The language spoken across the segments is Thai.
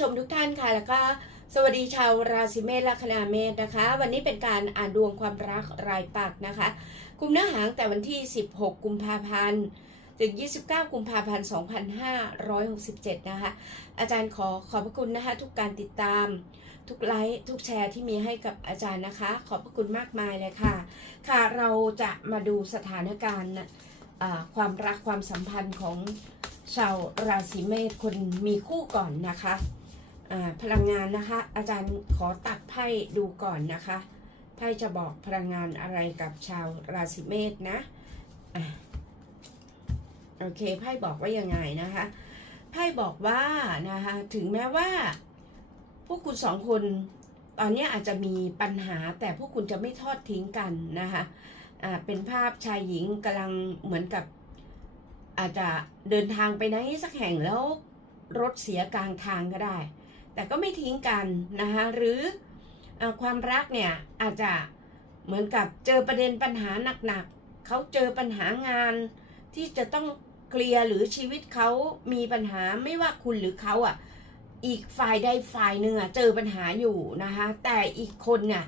ชมทุกท่านค่ะแล้วก็สวัสดีชาวราศีเมษและคณาเมษนะคะ วันนี้เป็นการอ่านดวงความรักรายปักนะคะกลุ่มเนื้อหาตั้งแต่วันที่ 16 กุมภาพันธ์ถึง 29 กุมภาพันธ์ 2567 นะคะ อาจารย์ขอขอบพระคุณนะคะ ทุกการติดตาม ทุกไลค์ ทุกแชร์ที่มีให้กับอาจารย์นะคะ ขอบพระคุณมากมายเลยค่ะ ค่ะเราจะมาดูสถานการณ์ความรักความสัมพันธ์ของชาวราศีเมษคนมีคู่ก่อนนะคะ พลังงานนะคะ อาจารย์ขอตัดไพ่ดูก่อนนะคะ ไพ่จะบอกพลังงานอะไรกับชาวราศีเมษนะอะโอเคไพ่บอกว่ายังไงนะคะไพ่บอกว่านะคะถึงแม้ว่า พวกคุณสองคนตอนนี้อาจจะมีปัญหาแต่พวกคุณจะไม่ทอดทิ้งกันนะคะอ่าเป็นภาพชายหญิงกำลังเหมือนกับ อาจจะเดินทางไปไหนสักแห่งแล้วรถเสียกลางทางก็ได้ แต่ก็ไม่ทิ้งกันนะคะหรืออความรักเนี่ยอาจจะเหมือนกับเจอประเด็นปัญหาหนักๆเขาเจอปัญหางานที่จะต้องเคลียร์หรือชีวิตเขามีปัญหาไม่ว่าคุณหรือเขาอะอีกฝ่ายใดฝ่ายหนึ่งอะเจอปัญหาอยู่นะคะแต่อีกคนเนี่ย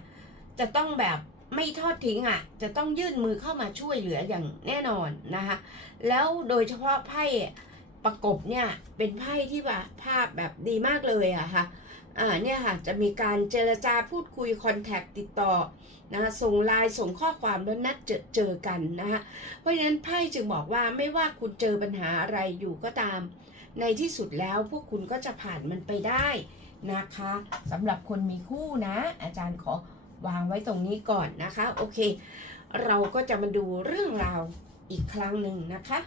จะต้องแบบไม่ทอดทิ้งอะจะต้องยื่นมือเข้ามาช่วยเหลืออย่างแน่นอนนะคะแล้วโดยเฉพาะไพ่ ประกบเนี่ยเป็นไพ่ที่แบบภาพแบบดีมากเลยอะค่ะอ่าเนี่ยค่ะจะมีการเจรจาพูดคุยคอนแทคติดต่อนะคะส่งไลน์ส่งข้อความแล้วนัดเจอเจอกันนะคะเพราะฉะนั้นไพ่จึงบอกว่าไม่ว่าคุณเจอปัญหาอะไรอยู่ก็ตาม ในที่สุดแล้วพวกคุณก็จะผ่านมันไปได้นะคะสำหรับคนมีคู่นะ อาจารย์ขอวางไว้ตรงนี้ก่อนนะคะ โอเค เราก็จะมาดูเรื่องราวอีกครั้งหนึ่งนะคะ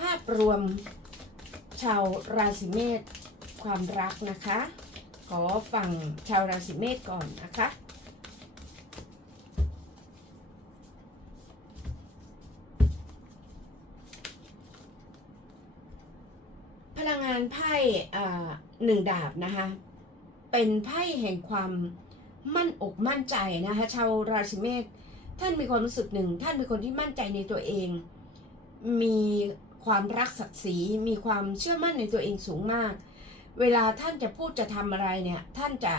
ภาพรวมชาวราศีเมษความรักนะคะ ขอฟังชาวราศีเมษก่อนนะคะพลังงานไพ่หนึ่งดาบนะคะ เป็นไพ่แห่งความมั่นอกมั่นใจนะคะชาวราศีเมษท่านมีความรู้สึกหนึ่ง ท่านเป็นคนที่มั่นใจในตัวเอง มี ความรักศักดิ์ศรีมีความเชื่อมั่นในตัวเองสูงมาก เวลาท่านจะพูดจะทำอะไรเนี่ยท่านจะ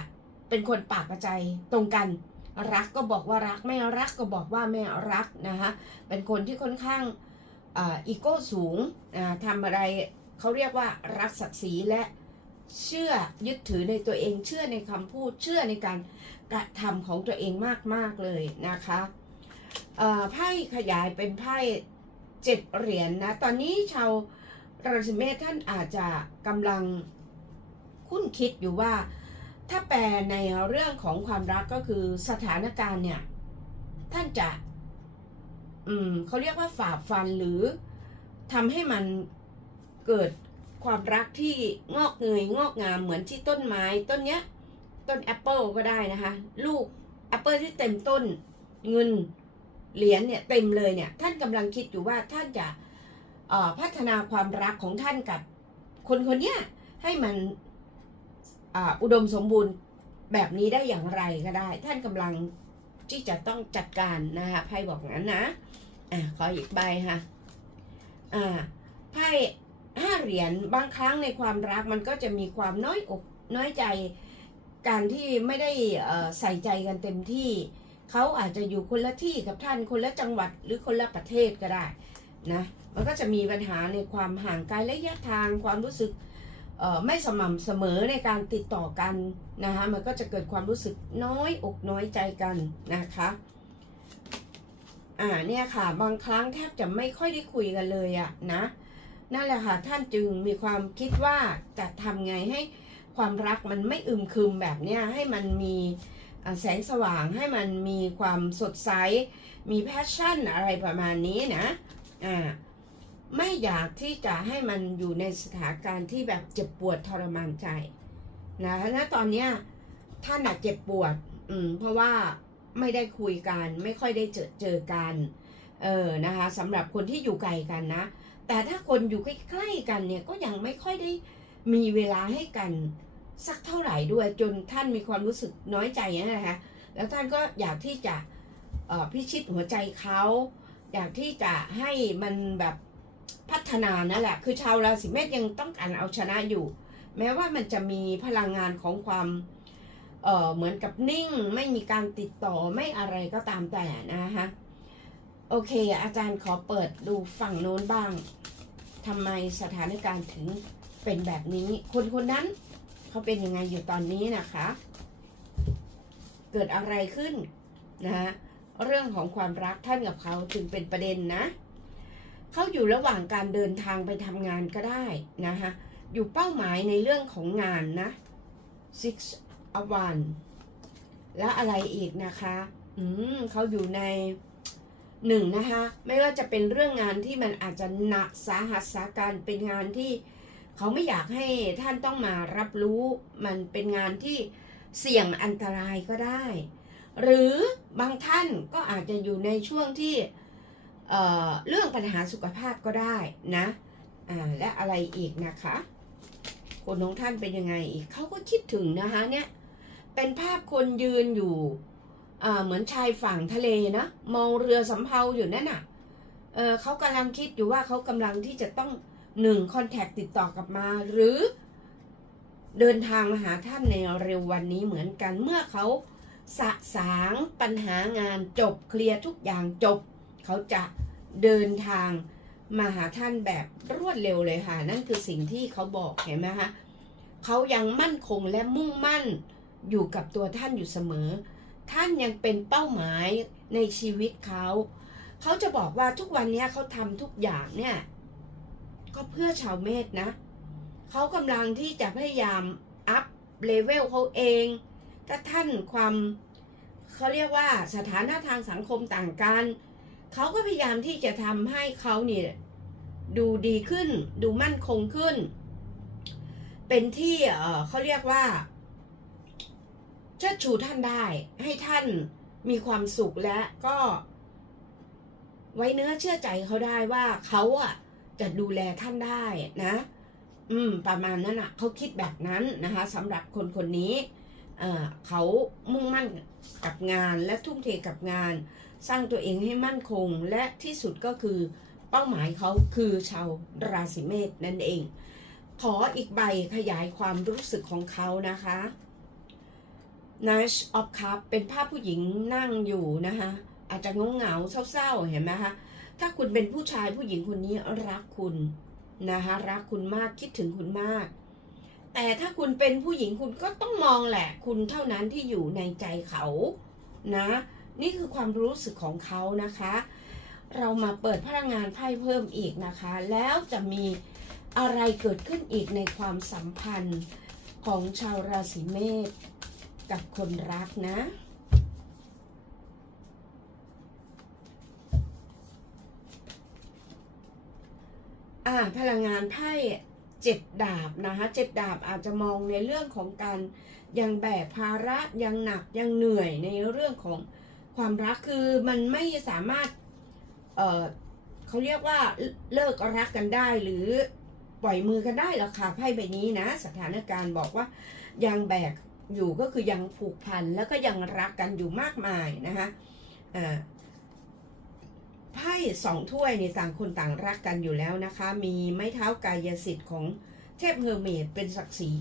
เป็นคนปากกระใจตรงกัน รักก็บอกว่ารักไม่รักก็บอกว่าไม่รักนะคะเป็นคนที่ค่อนข้างอีโก้สูงอ่าทำอะไรเขาเรียกว่ารักศักดิ์ศรีและเชื่อยึดถือในตัวเองเชื่อในคำพูดเชื่อในการกระทำของตัวเองมากๆเลยนะคะไพ่ขยายเป็นไพ่ เจ็ดเหรียญนนะตอนนี้ชาวราศีเมษท่านอาจจะกำลังคุ้นคิดอยู่ว่า ถ้าแปลในเรื่องของความรักก็คือสถานการณ์เนี่ย ท่านจะ อืมเขาเรียกว่าฝ่าฟันหรือทำให้มันเกิดความรักที่งอกเงยงอกงามเหมือนที่ต้นไม้ต้นเนี้ย ต้นแอปเปิลก็ได้นะคะ ลูกแอปเปิลที่เต็มต้นเงิน เหรียญเนี่ยเต็มเลยเนี่ยท่านกำลังคิดอยู่ว่าท่านจะพัฒนาความรักของท่านกับคนคนเนี้ยให้มันอ,อุดมสมบูรณ์แบบนี้ได้อย่างไรก็ได้ ท่านกำลังที่จะต้องจัดการนะคะไพ่บอกงั้นนะอะขออีกใบค่ะอ่าไพ่ห้าเหรียญบางครั้งในความรักมันก็จะมีความน้อยอกน้อยใจการที่ไม่ได้ใส่ใจกันเต็มที่ เขาอาจจะอยู่คนละที่กับท่านคนละจังหวัดหรือคนละประเทศก็ได้นะมันก็จะมีปัญหาในความห่างไกลระยะทางความรู้สึกไม่สม่ำเสมอในการติดต่อกันนะคะมันก็จะเกิดความรู้สึกน้อยอกน้อยใจกันนะคะอ่าเนี่ยค่ะบางครั้งแทบจะไม่ค่อยได้คุยกันเลยอะนะนั่นแหละค่ะท่านจึงมีความคิดว่าจะทำไงให้ความรักมันไม่อึมครึมแบบเนี้ยให้มันมี แสงสว่างให้มันมีความสดใส มีแพชชั่นอะไรประมาณนี้นะอ่าไม่อยากที่จะให้มันอยู่ในสถานการณ์ที่แบบเจ็บปวดทรมานใจนะณตอนเนี้ยท่านอาจเจ็บปวด อืม เพราะว่าไม่ได้คุยกัน ไม่ค่อยได้เจอเจอกัน เออ นะคะสำหรับคนที่อยู่ไกลกันนะ แต่ถ้าคนอยู่ใกล้ๆกันเนี่ย ก็ยังไม่ค่อยได้มีเวลาให้กัน สักเท่าไหร่ด้วยจนท่านมีความรู้สึกน้อยใจนะคะแล้วท่านก็อยากที่จะพิชิตหัวใจเขาอยากที่จะให้มันแบบพัฒนานั่นแหละ คือชาวราศีเมษยังต้องการเอาชนะอยู่ แม้ว่ามันจะมีพลังงานของความเอ่อเหมือนกับนิ่งไม่มีการติดต่อไม่อะไรก็ตามแต่นะคะโอเค อาจารย์ขอเปิดดูฝั่งโน้นบ้างทำไมสถานการณ์ถึงเป็นแบบนี้ คนคนนั้น เขาเป็นยังไงอยู่ตอนนี้นะคะ เกิดอะไรขึ้นนะเรื่องของความรักท่านกับเขาถึงเป็นประเด็นนะเขาอยู่ระหว่างการเดินทางไปทำงานก็ได้นะคะอยู่เป้าหมายในเรื่องของงานนะ six of one แล้วอะไรอีกนะคะ อืมเขาอยู่ในหนึ่งนะคะ ไม่ว่าจะเป็นเรื่องงานที่มันอาจจะหนักสาหัสสาการเป็นงานที่ เขาไม่อยากให้ท่านต้องมารับรู้มันเป็นงานที่เสี่ยงอันตรายก็ได้ หรือบางท่านก็อาจจะอยู่ในช่วงที่เเรื่องปัญหาสุขภาพก็ได้นะและอะไรอีกนะคะ คนของท่านเป็นยังไงอีกเขาก็คิดถึงนะคะเนี่ยเป็นภาพคนยืนอยู่เหมือนชายฝั่งทะเลนะมองเรือสำเภาอยู่นั่นน่ะเเขากำลังคิดอยู่ว่าเขากำลังที่จะต้อง หนึ่งคอนแทคติดต่อกลับมา หรือเดินทางมาหาท่านในเร็ววันนี้เหมือนกันเมื่อเขาสะสางปัญหางานจบเคลียร์ทุกอย่างจบ เขาจะเดินทางมาหาท่านแบบรวดเร็วเลยค่ะ นั่นคือสิ่งที่เขาบอกเห็นไหมคะเขายังมั่นคงและมุ่งมั่นอยู่กับตัวท่านอยู่เสมอ ท่านยังเป็นเป้าหมายในชีวิตเขา เขาจะบอกว่าทุกวันนี้เขาทำทุกอย่างเนี่ย ก็เพื่อชาวเมษนะ เขากำลังที่จะพยายามอัพเลเวลเขาเองถ้าท่านความเขาเรียกว่าสถานะทางสังคมต่างกัน เขาก็พยายามที่จะทำให้เขาเนี่ยดูดีขึ้น ดูมั่นคงขึ้น เป็นที่เเขาเรียกว่าเชิดชูท่านได้ ให้ท่านมีความสุขและก็ ไว้เนื้อเชื่อใจเขาได้ว่าเขาอะ จะดูแลท่านได้นะ อืม ประมาณนั้นอะเขาคิดแบบนั้นนะคะสำหรับคนคนนี้เอ่อเขามุ่งมั่นกับงานและทุ่มเทกับงาน สร้างตัวเองให้มั่นคง และที่สุดก็คือเป้าหมายเขาคือชาวราศีเมษนั่นเอง ขออีกใบขยายความรู้สึกของเขานะคะ Nice of Cup เป็นภาพผู้หญิงนั่งอยู่นะคะอาจจะงงเหงาเศร้าๆเห็นไหมคะ ถ้าคุณเป็นผู้ชายผู้หญิงคนนี้รักคุณนะคะรักคุณมากคิดถึงคุณมาก แต่ถ้าคุณเป็นผู้หญิงคุณก็ต้องมองแหละ คุณเท่านั้นที่อยู่ในใจเขานะ นี่คือความรู้สึกของเขานะคะ เรามาเปิดพลังงานไพ่เพิ่มอีกนะคะ แล้วจะมีอะไรเกิดขึ้นอีกในความสัมพันธ์ของชาวราศีเมษกับคนรักนะ อ่าพลังงานไพ่เจ็ดดาบนะคะเจ็ดดาบอาจจะมองในเรื่องของการยังแบกภาระยังหนักยังเหนื่อยในเรื่องของความรักคือมันไม่สามารถเออเขาเรียกว่าเลิกรักกันได้หรือปล่อยมือกันได้หรอกค่ะไพ่ใบนี้นะ สถานการณ์บอกว่ายังแบกอยู่ก็คือยังผูกพันแล้วก็ยังรักกันอยู่มากมายนะคะอ่า ไพ่สองถ้วยในต่างคนต่างรักกันอยู่แล้วนะคะ มีไม้เท้ากายสิทธิ์ของเทพเฮอร์เมดเป็นศักดิ์ศรี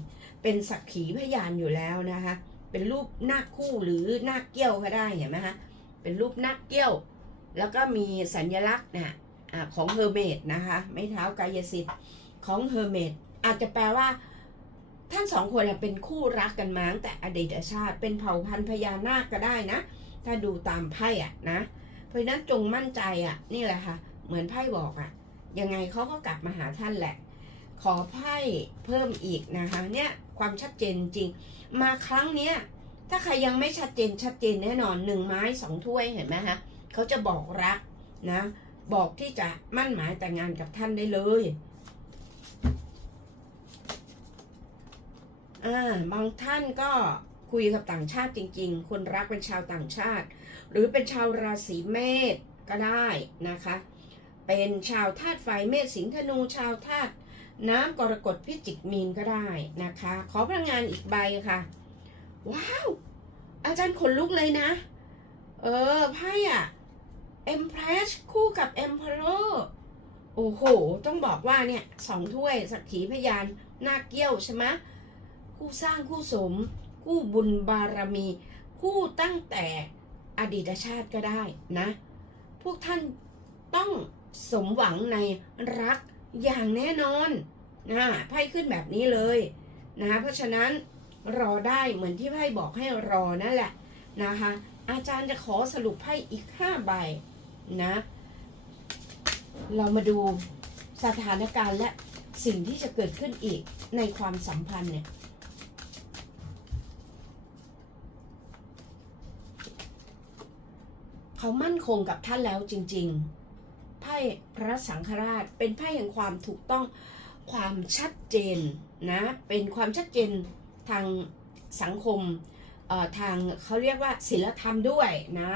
เป็นสักขีพยานอยู่แล้วนะคะ เป็นรูปนาคคู่หรือนาคเกี้ยวก็ได้เห็นไหมคะเป็นรูปนาคเกี้ยว แล้วก็มีสัญลักษณ์นะอ่าของเฮอร์เมดนะคะไม้เท้ากายสิทธิ์ของเฮอร์เมดอาจจะแปลว่าท่านสองคนเป็นคู่รักกันมาตั้งแต่อดีตชาติเป็นเผ่าพันธุ์พญานาคก็ได้นะ ถ้าดูตามไพ่อะนะ เพราะนั้นจงมั่นใจอะ นี่แหละค่ะ เหมือนไพ่บอกอะ ยังไงเขาก็กลับมาหาท่านแหละ ขอไพ่เพิ่มอีกนะคะ เนี่ยความชัดเจนจริง มาครั้งเนี้ยถ้าใครยังไม่ชัดเจนชัดเจนแน่นอนหนึ่งไม้สองถ้วยเห็นไหมฮะเขาจะบอกรักนะ บอกที่จะมั่นหมายแต่งงานกับท่านได้เลยอ่าบางท่านก็คุยกับต่างชาติจริง ๆ คนรักเป็นชาวต่างชาติ หรือเป็นชาวราศีเมษก็ได้นะคะ เป็นชาวธาตุไฟเมษสิงห์ธนูชาวธาตุน้ำกรกฎพิจิกมีนก็ได้นะคะ ขอพลังงานอีกใบค่ะ ว้าว อาจารย์ขนลุกเลยนะ เออไพ่อะ Empress คู่กับ Emperor โอ้โห ต้องบอกว่าเนี่ยสองถ้วยสักขีพยานนาเกี้ยวใช่ไหมคู่สร้างคู่สม คู่บุญบารมี คู่ตั้งแต่ อดีตชาติก็ได้นะ พวกท่านต้องสมหวังในรักอย่างแน่นอนนะไพ่ขึ้นแบบนี้เลยนะเพราะฉะนั้นรอได้เหมือนที่ไพ่บอกให้รอนั่นแหละนะคะอาจารย์จะขอสรุปไพ่อีก5ใบนะ เรามาดูสถานการณ์และสิ่งที่จะเกิดขึ้นอีกในความสัมพันธ์เนี่ย เขามั่นคงกับท่านแล้วจริง ๆ ไพ่พระสังฆราชเป็นไพ่แห่งความถูกต้องความชัดเจนนะ เป็นความชัดเจนทางสังคมทางเขาเรียกว่าศีลธรรมด้วยนะ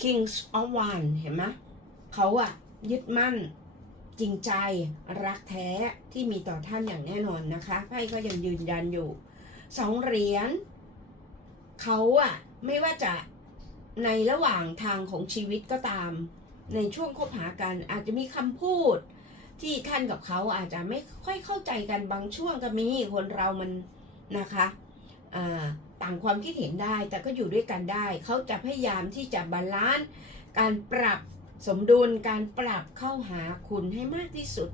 Kings of One เห็นไหมเขาอะยึดมั่นจริงใจรักแท้ที่มีต่อท่านอย่างแน่นอนนะคะไพ่ก็ยังยืนยันอยู่สองเหรียญ เขาอะไม่ว่าจะในระหว่างทางของชีวิตก็ตาม ในช่วงคบหากันอาจจะมีคำพูด ที่ท่านกับเขาอาจจะไม่ค่อยเข้าใจกันบางช่วงก็มีคนเรามันนะคะต่างความคิดเห็นได้แต่ก็อยู่ด้วยกันได้ เขาจะพยายามที่จะบาลานซ์การปรับสมดุลการปรับเข้าหาคุณให้มากที่สุด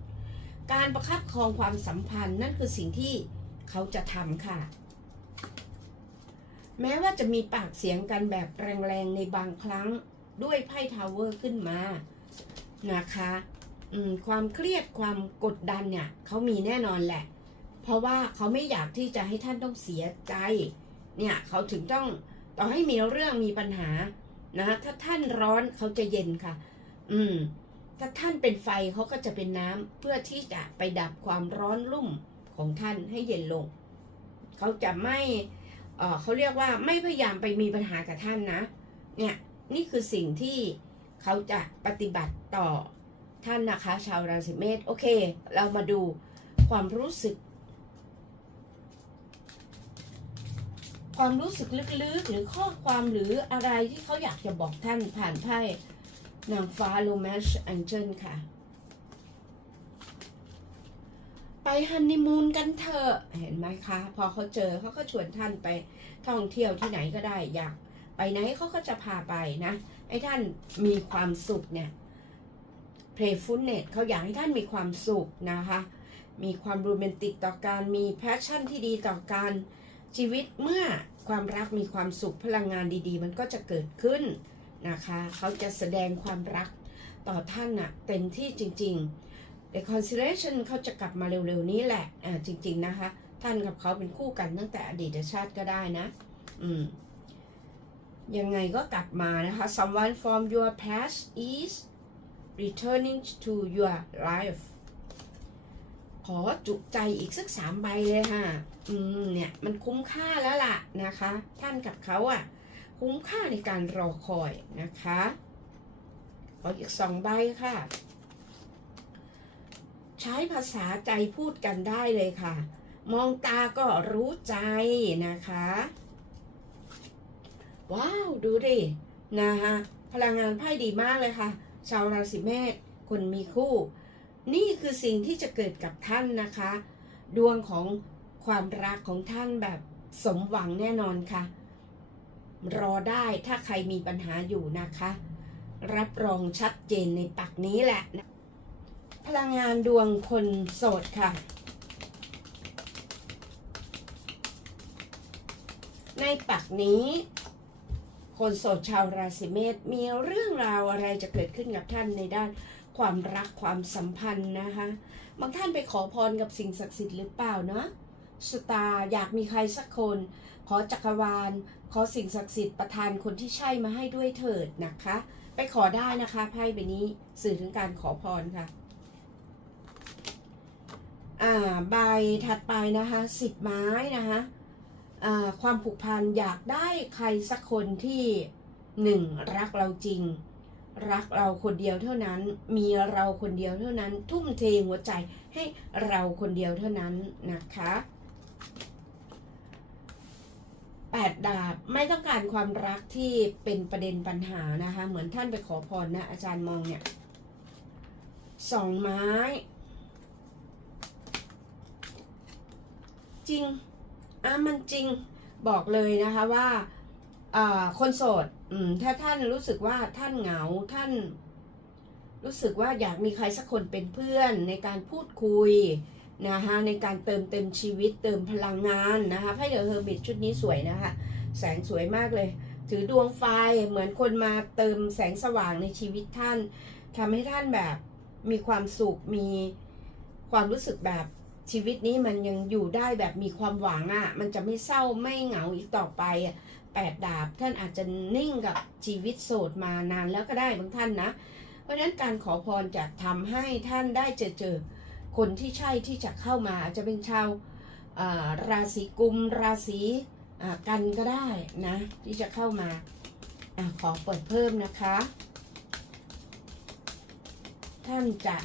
การประคับครองความสัมพันธ์นั่นคือสิ่งที่เขาจะทำค่ะ แม้ว่าจะมีปากเสียงกันแบบแรงๆในบางครั้งด้วยไพ่ทาวเวอร์ขึ้นมานะคะความเครียดความกดดันเนี่ยเขามีแน่นอนแหละ เพราะว่าเขาไม่อยากที่จะให้ท่านต้องเสียใจ เนี่ยเขาถึงต้องต่อให้มีเรื่องมีปัญหานะถ้าท่านร้อนเขาจะเย็นค่ะ อืม ถ้าท่านเป็นไฟเขาก็จะเป็นน้ำเพื่อที่จะไปดับความร้อนรุ่มของท่านให้เย็นลง เขาจะไม่ เขาเรียกว่าไม่พยายามไปมีปัญหากับท่านนะ เนี่ยนี่คือสิ่งที่เขาจะปฏิบัติต่อท่านนะคะ ชาวราศีเมษโอเค เรามาดูความรู้สึก ความรู้สึกลึกๆ หรือข้อความหรืออะไรที่เขาอยากจะบอกท่านผ่านไพ่นางฟ้าโรแมชแองเจิลค่ะ ไป ฮันนีมูนกันเถอะเห็นไหมคะ พอเขาเจอเขาก็ชวนท่านไปท่องเที่ยวที่ไหนก็ได้อยากไปไหนเขาก็จะพาไปนะให้ท่านมีความสุขเนี่ย playfulness เขาอยากให้ท่านมีความสุขนะคะ มีความโรแมนติกต่อการมีแพชชั่นที่ดีต่อการชีวิตเมื่อความรักมีความสุขพลังงานดีๆ มันก็จะเกิดขึ้นนะคะ เขาจะแสดงความรักต่อท่านน่ะเต็มที่จริง ๆ The Constellation เขาจะกลับมาเร็วๆนี้แหละอ่าจริง ๆ นะคะ ท่านกับเขาเป็นคู่กันตั้งแต่อดีตชาติก็ได้นะ อืม ยังไงก็กลับมานะคะ someone from your past is returning to your life ขอจุใจอีกสักสามใบเลยค่ะ อืม เนี่ย มันคุ้มค่าแล้วล่ะนะคะ ท่านกับเขาอะ คุ้มค่าในการรอคอยนะคะ ขออีกสองใบค่ะ ใช้ภาษาใจพูดกันได้เลยค่ะ มองตาก็รู้ใจนะคะ ว้าวดูดินะคะพลังงานไพ่ดีมากเลยค่ะ ชาวราศีเมษคนมีคู่ นี่คือสิ่งที่จะเกิดกับท่านนะคะ ดวงของความรักของท่านแบบสมหวังแน่นอนค่ะ รอได้ถ้าใครมีปัญหาอยู่นะคะ รับรองชัดเจนในปักนี้แหละนะ พลังงานดวงคนโสดค่ะ ในปักนี้ คนโสดชาวราศีเมษมีเรื่องราวอะไรจะเกิดขึ้นกับท่านในด้านความรักความสัมพันธ์นะคะบางท่านไปขอพรกับสิ่งศักดิ์สิทธิ์หรือเปล่าเนาะสตาอยากมีใครสักคน ขอจักรวาล ขอสิ่งศักดิ์สิทธิ์ประทานคนที่ใช่มาให้ด้วยเถิดนะคะ ไปขอได้นะคะไพ่ใบนี้สื่อถึงการขอพรค่ะ อ่าใบถัดไปนะคะสิบไม้นะคะอ่าความผูกพันอยากได้ใครสักคนที่หนึ่งรักเราจริง รักเราคนเดียวเท่านั้น มีเราคนเดียวเท่านั้น ทุ่มเทหัวใจให้เราคนเดียวเท่านั้นนะคะแปดดาบไม่ต้องการความรักที่เป็นประเด็นปัญหานะคะ เหมือนท่านไปขอพรนะอาจารย์มองเนี่ยสองไม้ จริงอะมันจริงบอกเลยนะคะว่าคนโสดถ้าท่านรู้สึกว่าท่านเหงาท่าน รู้สึกว่าอยากมีใครสักคนเป็นเพื่อนในการพูดคุยนะคะในการเติมเต็มชีวิตเติมพลังงานนะคะไพ่เดอะเฮอร์บิทชุดนี้สวยนะคะ แสงสวยมากเลย ถือดวงไฟเหมือนคนมาเติมแสงสว่างในชีวิตท่านทำให้ท่านแบบมีความสุขมีความรู้สึกแบบ ชีวิตนี้มันยังอยู่ได้แบบมีความหวังอะ่ะ มันจะไม่เศร้าไม่เหงาอีกต่อไปอะ่ะแปดดาบ ท่านอาจจะนิ่งกับชีวิตโสดมานานแล้วก็ได้บางท่านนะ เพราะฉะนั้นการขอพรจะทำให้ท่านได้เจอเจอคนที่ใช่ที่จะเข้ามาอาจจะเป็นชาวราศีกุม ราศีกันก็ได้นะ ที่จะเข้ามาอขอเปิดเพิ่มนะคะ ท่านจะ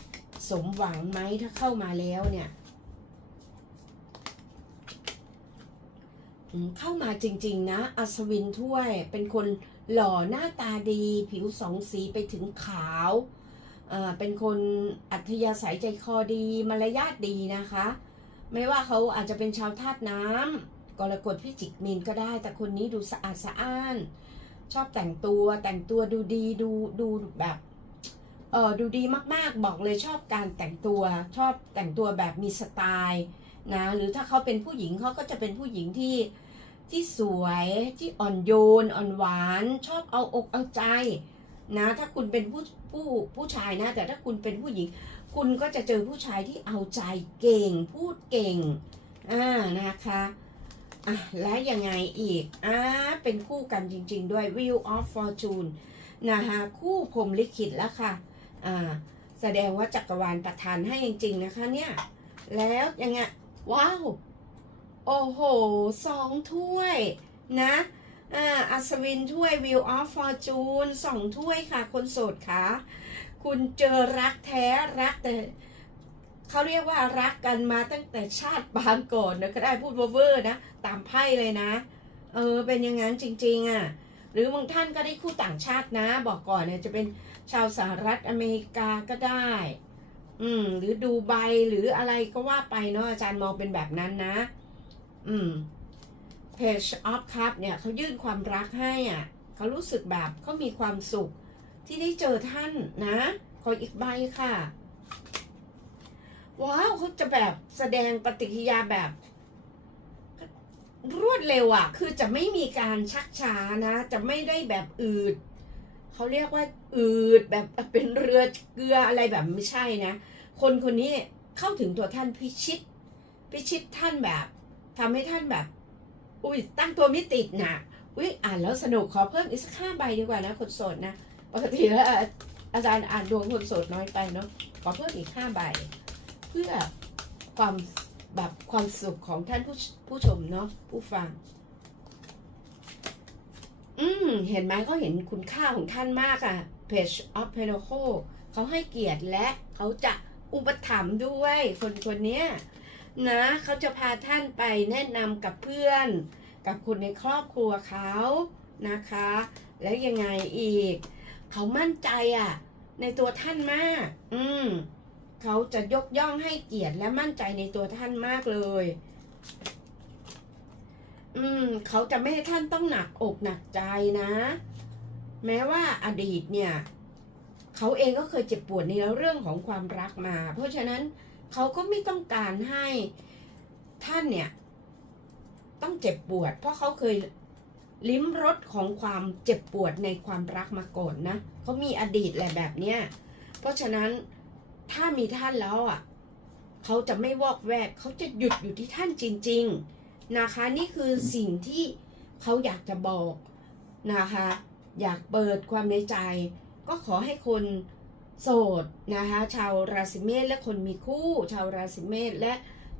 สมหวังไหมถ้าเข้ามาแล้วเนี่ย อืม เข้ามาจริง ๆ นะ อัศวินถ้วยเป็นคนหล่อหน้าตาดี ผิวสองสีไปถึงขาวเป็นคนอัธยาศัยใจคอดีมารยาทดีนะคะ ไม่ว่าเขาอาจจะเป็นชาวธาตุน้ำกรกฎพิจิกมีนก็ได้ แต่คนนี้ดูสะอาดสะอ้าน ชอบแต่งตัวแต่งตัวดูดีดูดูแบบเออดูดีมากๆ บอกเลยชอบการแต่งตัว ชอบแต่งตัวแบบมีสไตล์ นะหรือถ้าเขาเป็นผู้หญิงเขาก็จะเป็นผู้หญิงที่ที่สวยที่อ่อนโยน อ่อนหวาน ชอบเอาอกเอาใจนะ ถ้าคุณเป็นผู้ผู้ผู้ชายนะ แต่ถ้าคุณเป็นผู้หญิง คุณก็จะเจอผู้ชายที่เอาใจเก่ง พูดเก่งอ่านะคะอะและยังไงอีกอ่าเป็นคู่กันจริง ๆ ด้วย Wheel of Fortune นะคะคู่พรมลิขิตแล้วค่ะอ่าแสดงว่าจักรวาลประทานให้จริง ๆ นะคะเนี่ย แล้วยังไง ว้าว โอ้โหสองถ้วยนะอ่าอัศวินถ้วย Wheel of Fortune สองถ้วยค่ะ คนโสดค่ะ คุณเจอรักแท้รักแต่เขาเรียกว่ารักกันมาตั้งแต่ชาติปางก่อนนะก็ได้พูดเวอร์นะ ตามไพ่เลยนะ เออ เป็นอย่างนั้นจริง ๆอะ หรือบางท่านก็ได้คู่ต่างชาตินะ บอกก่อนเนี่ยจะเป็นชาวสหรัฐอเมริกาก็ได้ อืม หรือดูไบหรืออะไรก็ว่าไปเนาะอาจารย์มองเป็นแบบนั้นนะ อืม Page of Cup เนี่ยเขายื่นความรักให้อะเขารู้สึกแบบเขามีความสุขที่ได้เจอท่านนะ ขออีกใบค่ะ ว้าวเขาจะแบบแสดงปฏิกิริยาแบบ รวดเร็วอะ คือจะไม่มีการชักช้านะ จะไม่ได้แบบอืด เขาเรียกว่าอืดแบบเป็นเรือเกลืออะไรแบบไม่ใช่นะ คนคนนี้เข้าถึงตัวท่านพิชิต พิชิตท่านแบบทำให้ท่านแบบ อุ้ยตั้งตัวไม่ติดนะอุ้ยอ่านแล้วสนุกขอเพิ่มอีกสักห้าใบดีกว่านะคนโสดนะปกติแล้วอาจารย์อ่านดวงคนโสดน้อยไปเนาะขอเพิ่มอีกห้าใบ เพื่อความแบบความสุขของท่านผู้ผู้ชมเนาะผู้ฟัง อืม เห็นไหมเขาเห็นคุณค่าของท่านมากอะ Page of Pentacle เขาให้เกียรติและเขาจะอุปถัมภ์ด้วย คนคนนี้นะเขาจะพาท่านไปแนะนำกับเพื่อน กับคนในครอบครัวเขานะคะ แล้วยังไงอีก เขามั่นใจอะ ในตัวท่านมาก อืมเขาจะยกย่องให้เกียรติและมั่นใจในตัวท่านมากเลย อืม เขาจะไม่ให้ท่านต้องหนักอกหนักใจนะ แม้ว่าอดีตเนี่ย เขาเองก็เคยเจ็บปวดในเรื่องของความรักมา เพราะฉะนั้นเขาก็ไม่ต้องการให้ท่านเนี่ย ต้องเจ็บปวด เพราะเขาเคยลิ้มรสของความเจ็บปวดในความรักมาก่อนนะเขามีอดีตแหละแบบเนี้ยเพราะฉะนั้นถ้ามีท่านแล้วอะเขาจะไม่วอกแวกเขาจะหยุดอยู่ที่ท่านจริง ๆ นะคะ นี่คือสิ่งที่เขาอยากจะบอกนะคะ อยากเปิดความในใจ ก็ขอให้คนโสดนะคะ ชาวราศีเมษและคนมีคู่ ชาวราศีเมษและ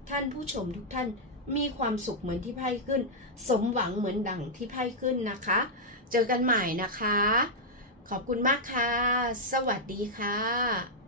ท่านผู้ชมทุกท่านมีความสุขเหมือนที่ไพ่ขึ้น สมหวังเหมือนดังที่ไพ่ขึ้นนะคะ เจอกันใหม่นะคะ ขอบคุณมากค่ะ สวัสดีค่ะ